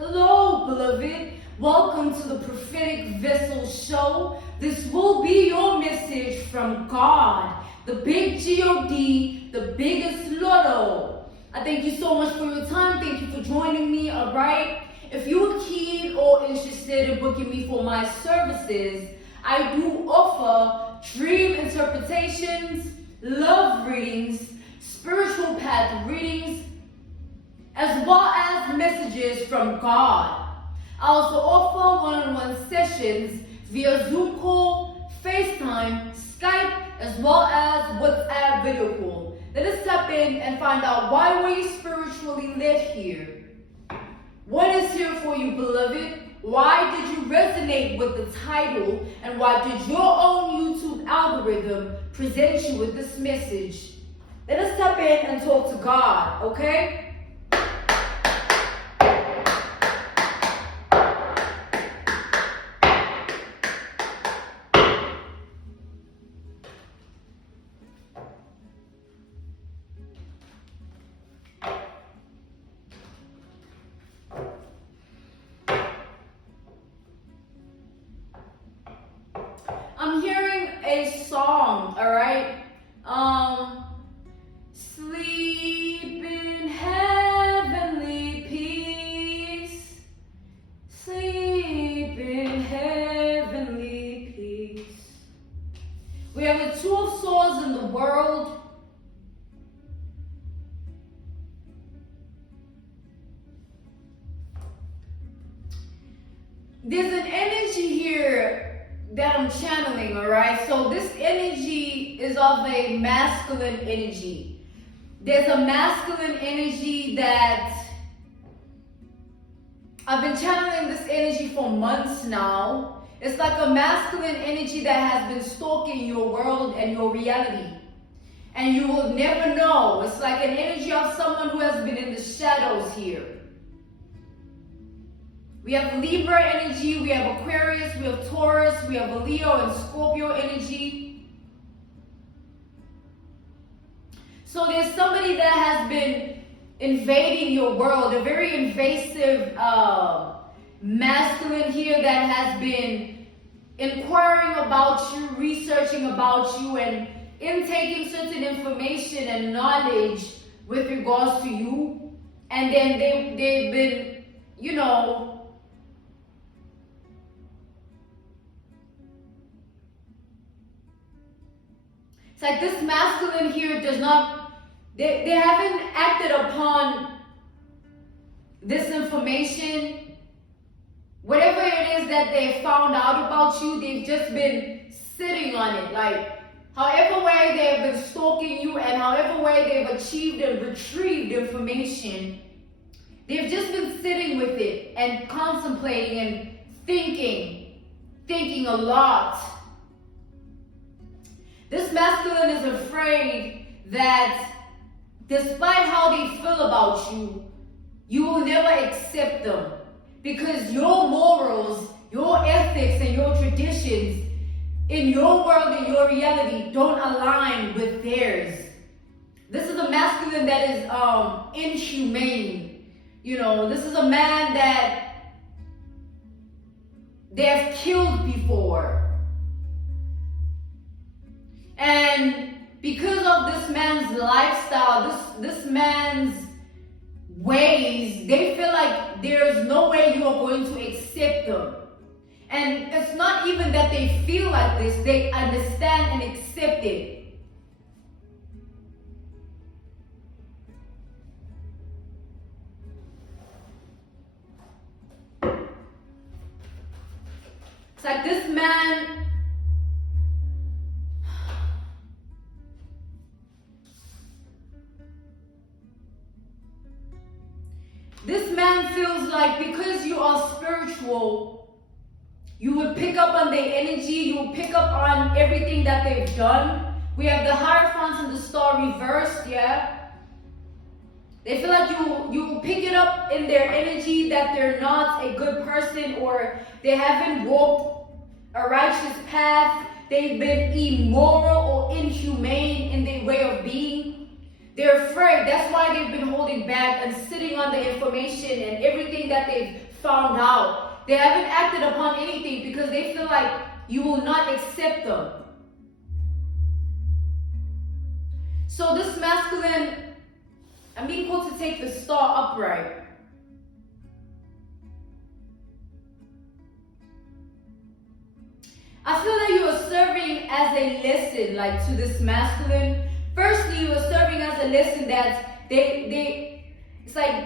Hello, beloved. Welcome to the Prophetic Vessel Show. This will be your message from God, the big G-O-D, the biggest Lotto. I thank you so much for your time. Thank you for joining me, all right? If you're keen or interested in booking me for my services, I do offer dream interpretations, love readings, spiritual path readings, as well as messages from God. I also offer one-on-one sessions via Zoom call, FaceTime, Skype, as well as WhatsApp video call. Let us tap in and find out why were you spiritually led here? What is here for you, beloved? Why did you resonate with the title? And why did your own YouTube algorithm present you with this message? Let us tap in and talk to God, okay? I'm hearing a song, all right? Sleep in heavenly peace. Sleep in heavenly peace. We have the Two of Swords in the world. There's an energy here that I'm channeling, all right? So this energy is of a masculine energy. There's a masculine energy that I've been channeling this energy for months now. It's like a masculine energy that has been stalking your world and your reality. And you will never know. It's like an energy of someone who has been in the shadows here. We have Libra energy, we have Aquarius, we have Taurus, we have a Leo and Scorpio energy. So there's somebody that has been invading your world, a very invasive masculine here that has been inquiring about you, researching about you, and intaking certain information and knowledge with regards to you. And then they've been, it's like this masculine here does not, they haven't acted upon this information. Whatever it is that they found out about you, they've just been sitting on it. Like, however way they've been stalking you and however way they've achieved and retrieved information, they've just been sitting with it and contemplating and thinking a lot. This masculine is afraid that despite how they feel about you, you will never accept them because your morals, your ethics, and your traditions in your world and your reality don't align with theirs. This is a masculine that is inhumane. This is a man that they have killed before. And because of this man's lifestyle, this man's ways, they feel like there's no way you are going to accept them. And it's not even that they feel like this, they understand and accept it. It's like this man, feels like because you are spiritual, you would pick up on their energy, you would pick up on everything that they've done. We have the Hierophant and the Star reversed, yeah? They feel like you pick it up in their energy that they're not a good person or they haven't walked a righteous path. They've been immoral or inhumane in their way of being. They're afraid. That's why they've been holding back and sitting on the information and everything that they've found out. They haven't acted upon anything because they feel like you will not accept them. So this masculine, I'm being called to take the star upright. I feel that you are serving as a lesson, like to this masculine. Firstly, you are serving as a lesson that it's like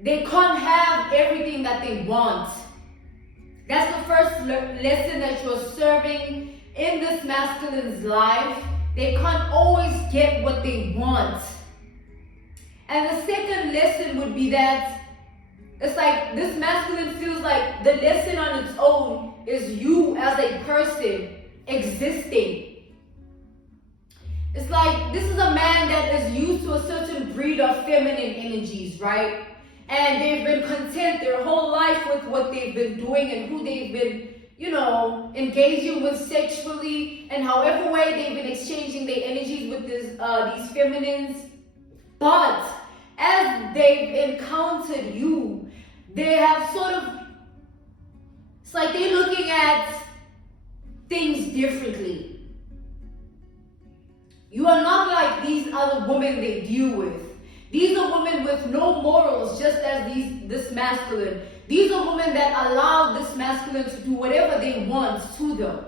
they can't have everything that they want. That's the first lesson that you're serving in this masculine's life. They can't always get what they want. And the second lesson would be that it's like this masculine feels like the lesson on its own is you as a person existing. It's like this is a man that is used to a certain breed of feminine energies, right? And they've been content their whole life with what they've been doing and who they've been, engaging with sexually, and however way they've been exchanging their energies with these feminines. But as they've encountered you, they have it's like they're looking at things differently. You are not like these other women they deal with. These are women with no morals, just as this masculine. These are women that allow this masculine to do whatever they want to them.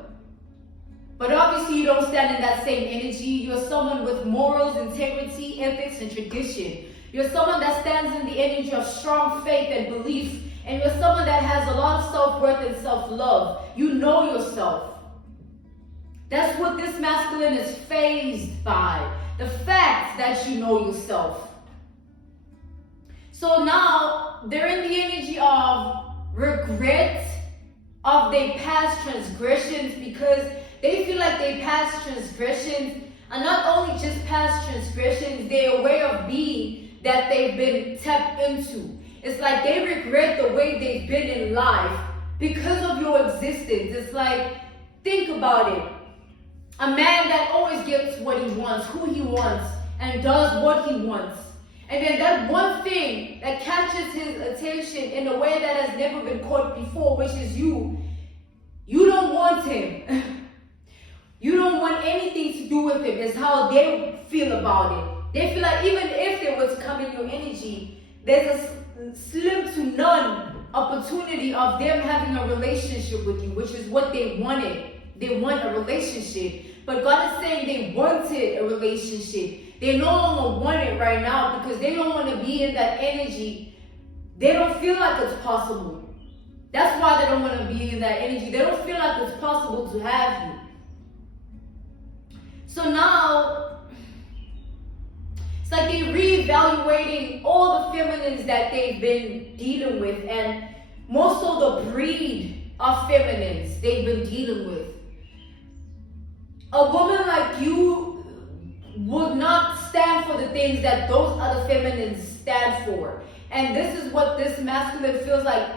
But obviously you don't stand in that same energy. You're someone with morals, integrity, ethics, and tradition. You're someone that stands in the energy of strong faith and belief. And you're someone that has a lot of self-worth and self-love. You know yourself. That's what this masculine is fazed by. The fact that you know yourself. So now they're in the energy of regret of their past transgressions, because they feel like their past transgressions are not only just past transgressions, they're a way of being that they've been tapped into. It's like they regret the way they've been in life because of your existence. It's like, think about it. A man that always gets what he wants, who he wants, and does what he wants. And then that one thing that catches his attention in a way that has never been caught before, which is you. You don't want him. You don't want anything to do with him, is how they feel about it. They feel like even if they were to come in your energy, there's a slim to none opportunity of them having a relationship with you, which is what they wanted. They want a relationship. But God is saying they wanted a relationship. They no longer want it right now because they don't want to be in that energy. They don't feel like it's possible. That's why they don't want to be in that energy. They don't feel like it's possible to have you. So now, it's like they're reevaluating all the feminines that they've been dealing with, and most of the breed of feminines they've been dealing with. A woman like you would not stand for the things that those other feminines stand for. And this is what this masculine feels like,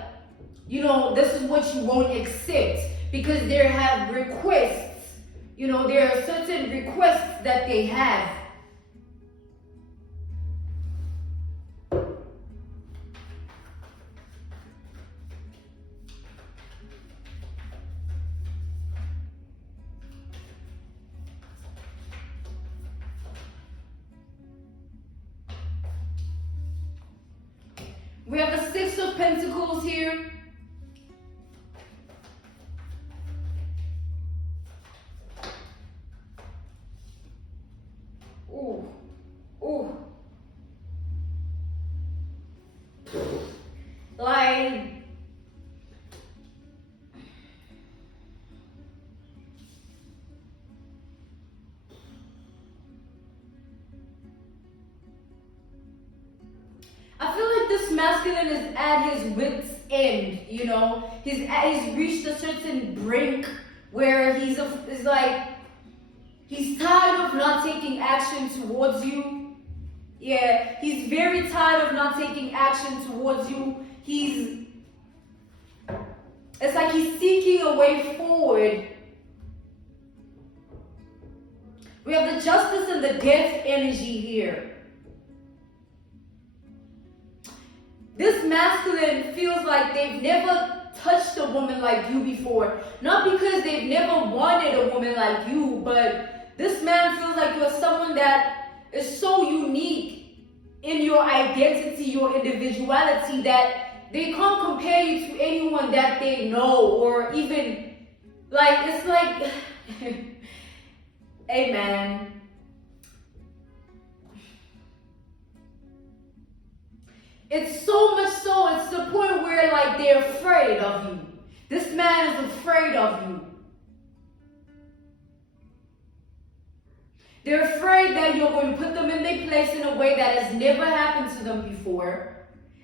this is what you won't accept, because they have requests. There are certain requests that they have. We have the Six of Pentacles here. Ooh, ooh. Like, I feel like this masculine is at his wit's end, He's reached a certain brink where he's like, he's tired of not taking action towards you. Yeah, he's very tired of not taking action towards you. It's like he's seeking a way forward We have the justice and the death energy here. This masculine feels like they've never touched a woman like you before. Not because they've never wanted a woman like you, but this man feels like you're someone that is so unique in your identity, your individuality, that they can't compare you to anyone that they know, or even, like, it's like, hey man. It's so much so, it's the point where, like, they're afraid of you. This man is afraid of you. They're afraid that you're going to put them in their place in a way that has never happened to them before.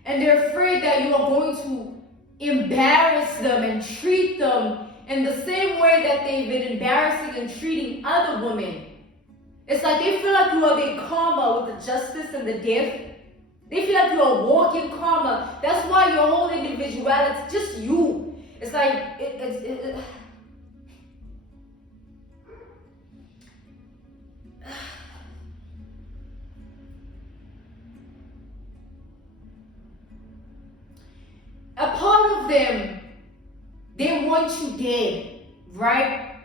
And they're afraid that you are going to embarrass them and treat them in the same way that they've been embarrassing and treating other women. It's like they feel like you are their karma with the justice and the death. They feel like you're a walking karma. That's why your whole individuality, just you. It's like, a part of them, they want you dead, right?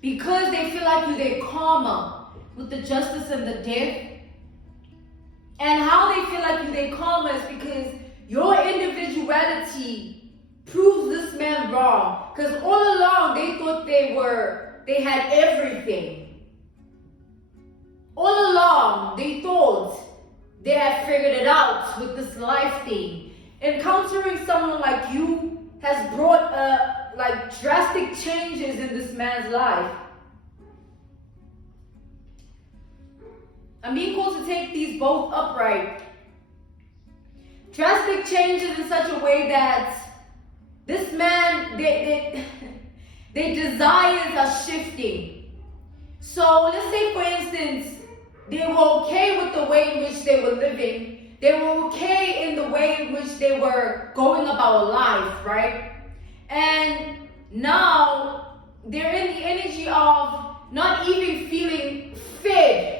Because they feel like you're their karma with the justice and the death. And how they feel like you're their karma is because your individuality proves this man wrong. Because all along they thought they had everything. All along they thought they had figured it out with this life thing. Encountering someone like you has brought like drastic changes in this man's life. I'm being called to take these both upright. Drastic changes in such a way that this man, their desires are shifting. So let's say, for instance, they were okay with the way in which they were living. They were okay in the way in which they were going about life, right? And now they're in the energy of not even feeling fed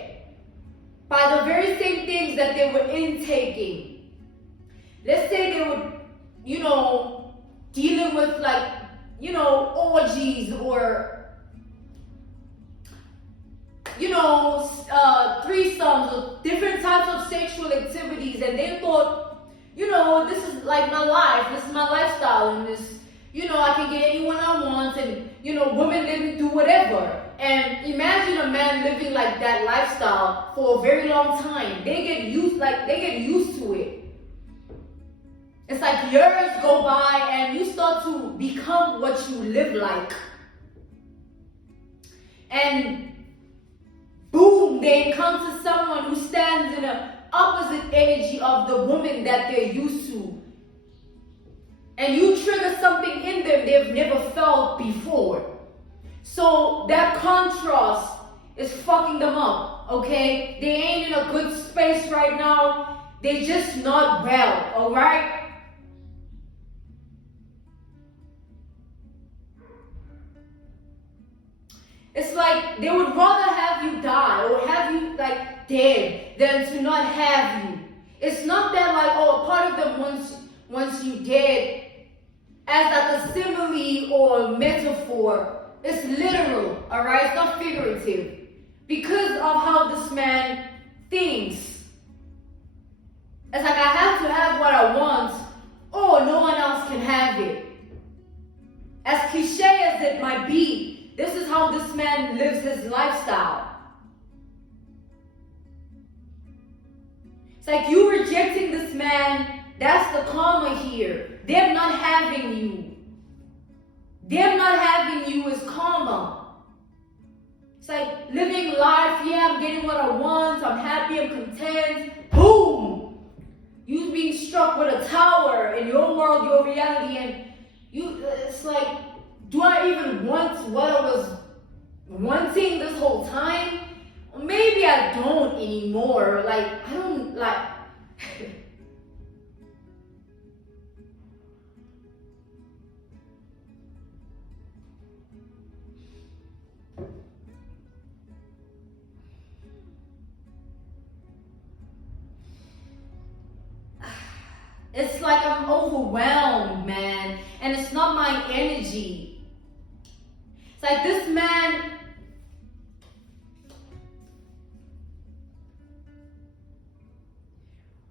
by the very same things that they were intaking. Let's say they were, dealing with, like, orgies or, threesomes or different types of sexual activities, and they thought, this is like my life, this is my lifestyle, and this, I can get anyone I want, and, women didn't do whatever. And imagine a man living like that lifestyle for a very long time. They get used to it. It's like years go by and you start to become what you live like. And boom, they encounter someone who stands in an opposite energy of the woman that they're used to. And you trigger something in them they've never felt before. So that contrast is fucking them up, okay? They ain't in a good space right now. They're just not well, alright? It's like they would rather have you die or have you, like, dead than to not have you. It's not that, like, a part of them wants you dead as like a simile or metaphor. It's literal, alright? It's not figurative. Because of how this man thinks. It's like I have to have what I want, or no one else can have it. As cliche as it might be, this is how this man lives his lifestyle. It's like you rejecting this man, that's the karma here. Them not having you. Them not having you is karma. It's like living life, yeah, I'm getting what I want, I'm happy, I'm content. Boom! You being struck with a tower in your world, your reality, and it's like, do I even want what I was wanting this whole time? Or maybe I don't anymore. Like, I don't, like... It's like I'm overwhelmed, man. And it's not my energy. It's like this man,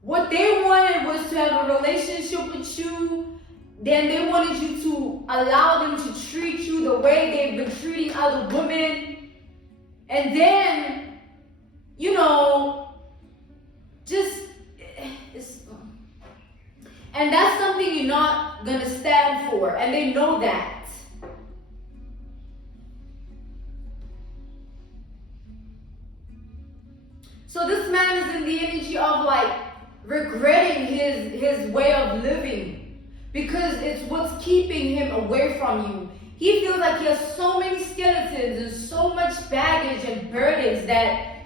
what they wanted was to have a relationship with you. Then they wanted you to allow them to treat you the way they've been treating other women. And then, you know, and that's something you're not gonna stand for. And they know that. So this man is in the energy of like regretting his way of living, because it's what's keeping him away from you. He feels like he has so many skeletons and so much baggage and burdens that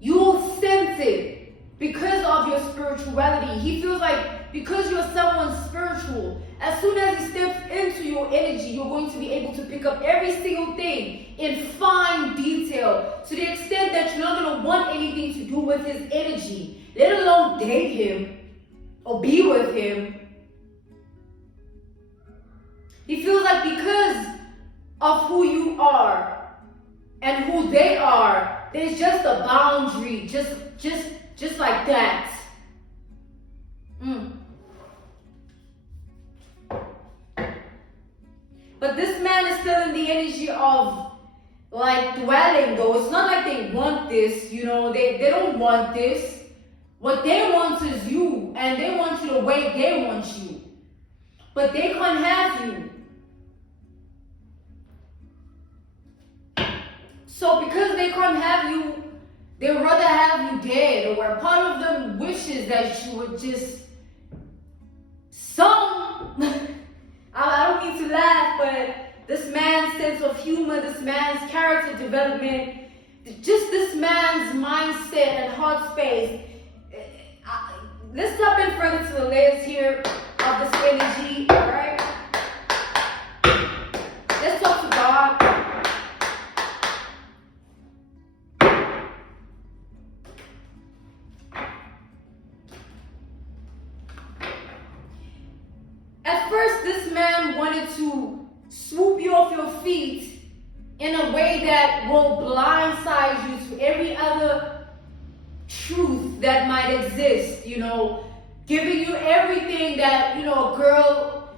you'll sense it because of your spirituality. He feels like because you're someone spiritual, as soon as he steps into your energy, you're going to be able to pick up every single thing in fine detail, to the extent that you're not going to want anything to do with his energy, let alone date him or be with him. He feels like because of who you are and who they are, there's just a boundary, just like that. But this man is still in the energy of like dwelling, though. It's not like they want this, you know, they don't want this. What they want is you, and they want you the way they want you. But they can't have you. So because they can't have you, they'd rather have you dead. Or part of them wishes that you would just I don't mean to laugh, but this man's sense of humor, this man's character development, just this man's mindset and heart space. Let's step in further to the layers here of this energy, alright? Let's talk to God. At first, this man wanted to swoop you off your feet in a way that will blindside you to every other truth that might exist, you know, giving you everything that, you know, a girl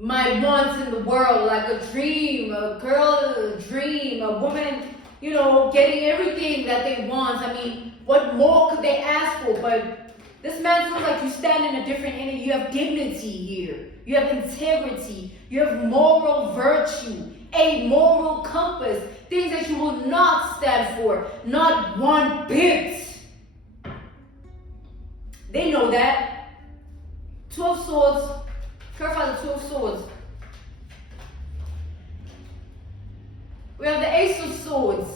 might want in the world, like a dream, a girl, a dream, a woman, you know, getting everything that they want. I mean, what more could they ask for? But this man feels like you stand in a different energy. You have dignity here. You have integrity. You have moral virtue, a moral compass, things that you will not stand for, not one bit. They know that. 12 swords. Clarify the 12 swords. We have the Ace of Swords.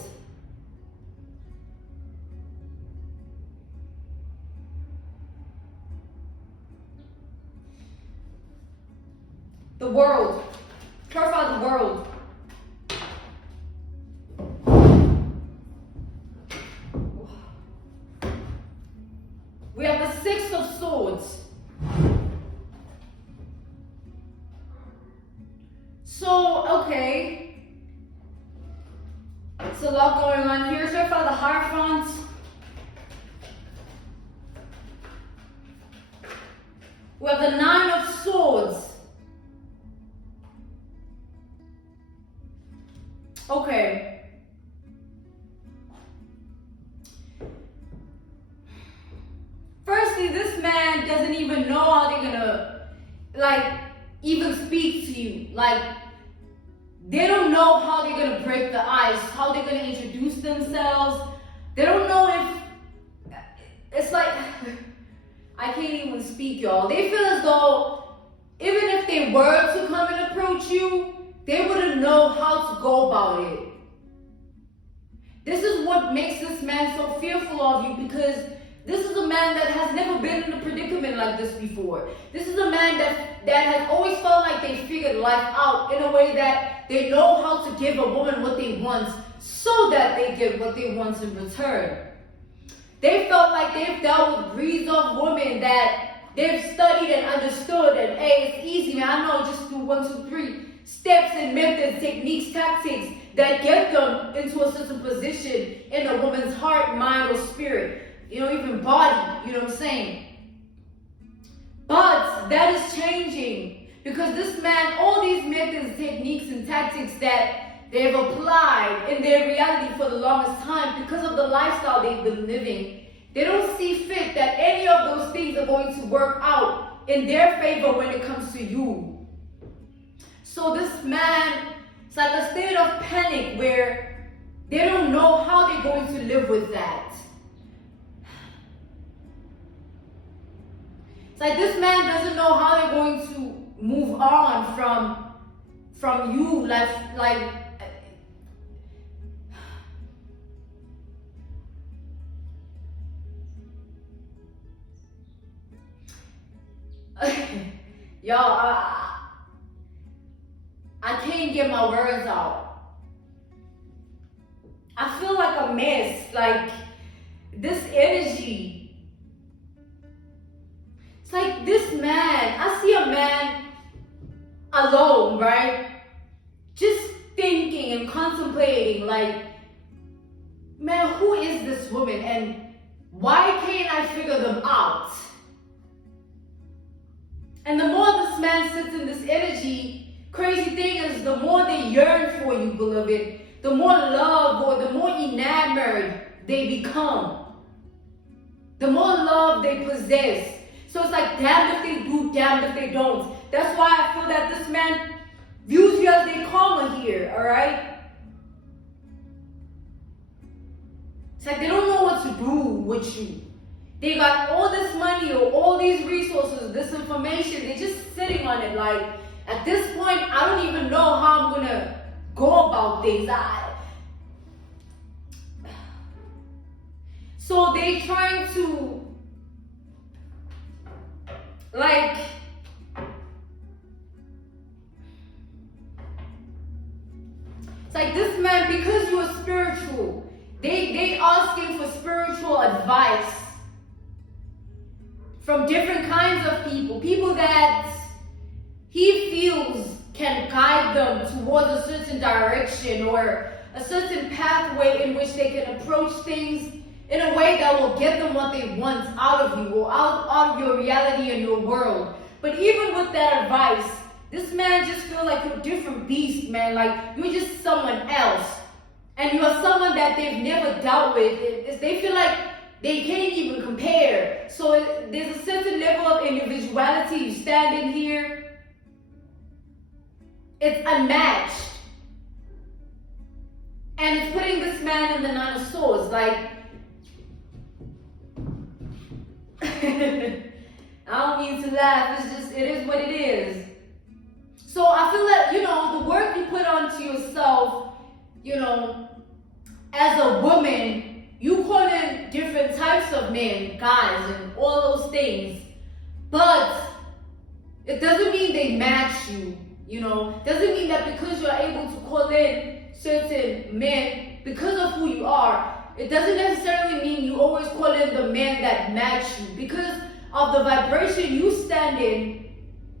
The World. Clarify the World. We have the Six of Swords. So, okay. It's a lot going on here. Clarify the Hierophant. We have the Nine of Swords. Okay. Firstly, this man doesn't even know how they're gonna, like, even speak to you. Like, they don't know how they're gonna break the ice, how they're gonna introduce themselves. They don't know if, it's like, I can't even speak, y'all. They feel as though, even if they were to come and approach you, they wouldn't know how to go about it. This is what makes this man so fearful of you, because this is a man that has never been in a predicament like this before. This is a man that has always felt like they figured life out in a way that they know how to give a woman what they want so that they get what they want in return. They felt like they've dealt with breeds of women that They've studied and understood, and hey, it's easy, man. I know, just do 1, 2, 3 steps and methods, techniques, tactics that get them into a certain position in a woman's heart, mind, or spirit. Even body, you know what I'm saying? But that is changing because this man, all these methods, techniques, and tactics that they've applied in their reality for the longest time because of the lifestyle they've been living, they don't see fit that any of those things are going to work out in their favor when it comes to you. So this man, it's like a state of panic where they don't know how they're going to live with that. It's like this man doesn't know how they're going to move on from you, like y'all, I can't get my words out. I feel like a mess. Like this energy. It's like this man, I see a man alone, right? Just thinking and contemplating, like, man, who is this woman and why can't I figure them out? And the more this man sits in this energy, crazy thing is the more they yearn for you, beloved, the more love or the more enamored they become. The more love they possess. So it's like damned if they do, damned if they don't. That's why I feel that this man views you as their karma here, alright? It's like they don't know what to do with you. They got all this money or all these resources, this information, they're just sitting on it. Like, at this point, I don't even know how I'm gonna go about things. So they're trying to, like, it's like this man, because you are spiritual, they asking for spiritual advice from different kinds of people that he feels can guide them towards a certain direction or a certain pathway in which they can approach things in a way that will get them what they want out of you or out of your reality and your world. But even with that advice, this man just feels like you're a different beast, man. Like you're just someone else. And you are someone that they've never dealt with. They feel like they can't even compare. So there's a certain level of individuality. You stand in here, it's unmatched. And it's putting this man in the 9 of Swords. Like, I don't mean to laugh, it's just, it is what it is. So I feel that, the work you put onto yourself, as a woman, you call in different types of men, guys, and all those things. But it doesn't mean they match you, Doesn't mean that because you're able to call in certain men, because of who you are, it doesn't necessarily mean you always call in the men that match you. Because of the vibration you stand in,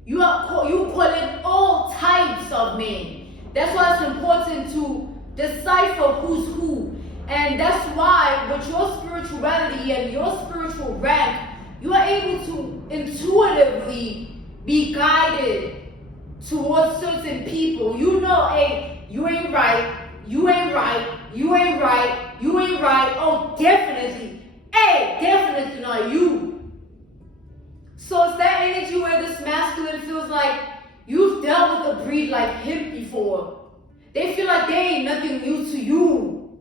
you call in all types of men. That's why it's important to decipher who's who. And that's why with your spirituality and your spiritual rank, you are able to intuitively be guided towards certain people. Hey, you ain't right, you ain't right, you ain't right, you ain't right. Oh, definitely. Hey, definitely not you. So it's that energy where this masculine feels like you've dealt with a breed like him before. They feel like they ain't nothing new to you.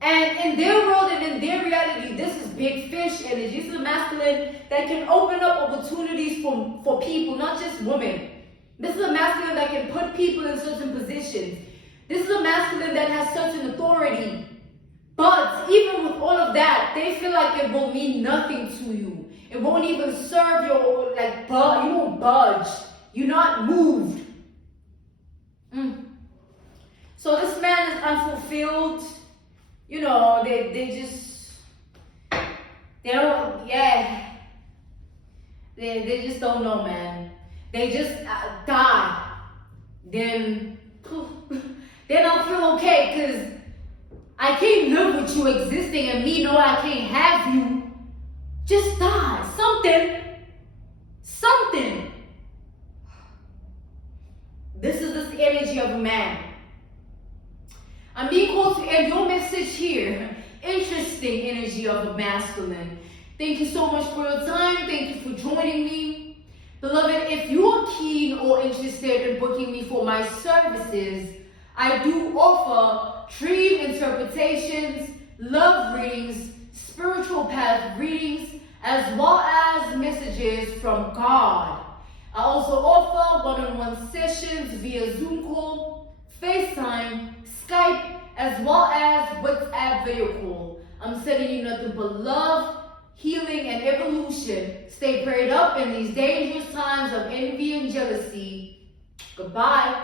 And in their world and in their reality, this is big fish energy. This is a masculine that can open up opportunities for people, not just women. This is a masculine that can put people in certain positions. This is a masculine that has certain authority. But even with all of that, they feel like it will mean nothing to you. It won't even serve your, you won't budge. You're not moved. So this man is unfulfilled. They don't, They just don't know, man. They just die. Then I'll feel okay, because I can't live with you existing and me know I can't have you. Just die. Something. This is this energy of a man. I'm being called to end your message here. Interesting energy of the masculine. Thank you so much for your time. Thank you for joining me. Beloved, if you are keen or interested in booking me for my services, I do offer dream interpretations, love readings, spiritual path readings, as well as messages from God. I also offer one-on-one sessions via Zoom call, FaceTime, Skype, as well as WhatsApp video call. I'm sending you nothing but love, healing, and evolution. Stay prayed up in these dangerous times of envy and jealousy. Goodbye.